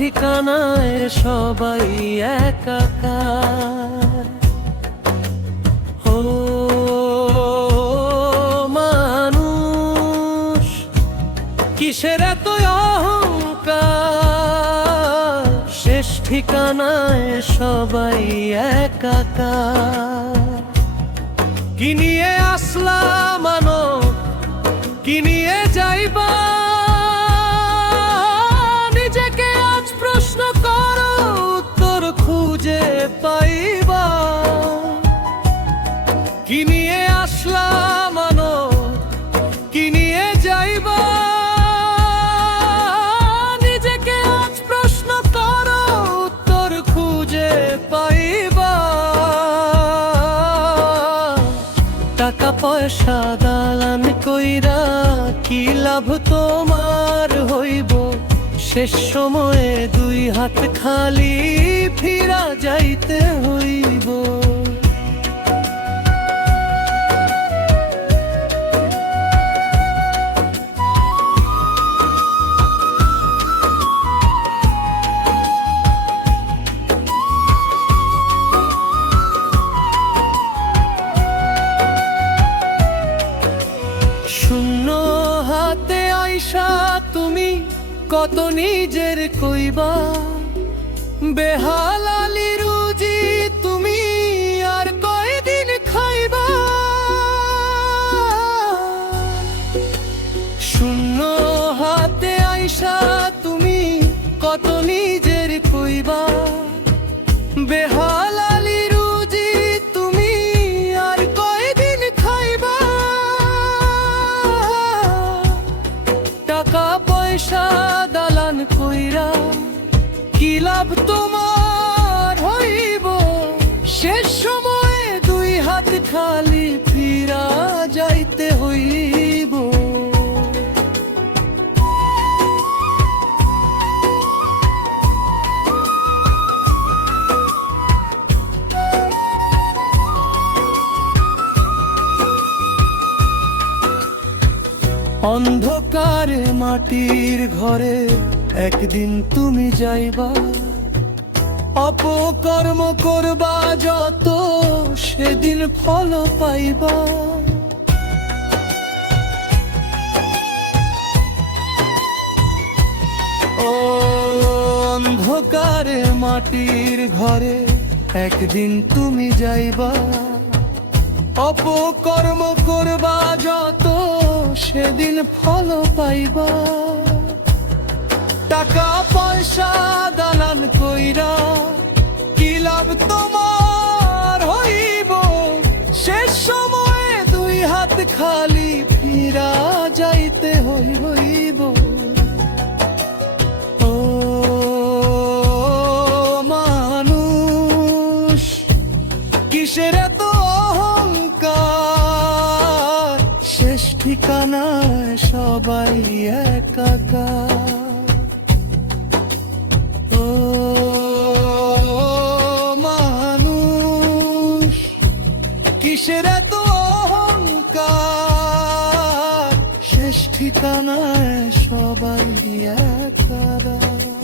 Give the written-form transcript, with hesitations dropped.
ঠিকানায় সবাই একাকার। ও মানুষ, কিসের এত অহংকার? শেষ ঠিকানায় সবাই একাকার। কি নিয়ে আসলা মানব, কি নিয়ে যাইবা? নিজেকে আজ প্রশ্ন করো, উত্তর খুঁজে পাইবা। কি নিয়ে আসলা মানব, কি নিয়ে যাইবা? নিজেকে আজ প্রশ্ন করো, উত্তর খুঁজে পাইবা। টাকা পয়সা দালান কইরা কি লাভ তোমার হইব? শেষ সময়ে দুই হাত খালি ফিরা যাইতে হইব। শূন্য হাতে আইসা তুমি কত নিজের কইবা? বেহালালি রুজি তুমি আর কয়দিন খাইবা? শূন্য হাতে আইসা তুমি কত নিজের কইবা? বেহালালি রুজি তুমি আর কয়দিন খাইবা? টাকা পয়সা দালান কইরা কি লাভ তোমার হইব? শেষ সময়ে দুই হাত খালি ফিরা যাইতে হইব। অন্ধকারে মাটির ঘরে একদিন তুমি যাইবা। অপকর্ম করবা যত, সেদিন ফল পাইবা। ও অন্ধকারে মাটির ঘরে একদিন তুমি যাইবা। অপকর্ম করবা যত, সেদিন ফল পাইবা। টাকা পয়সা দালান কইরা কি লাভ তোমার হইব? শেষ সময়ে দুই হাত খালি ফিরা যাইতে হইব। ও মানুষ, কিসের এত অহংকার? শেষ ঠিকানায় সবাই একাকার। ও মানুষ, কিসের এত অহংকার? শেষ ঠিকানায় সবাই একাকার।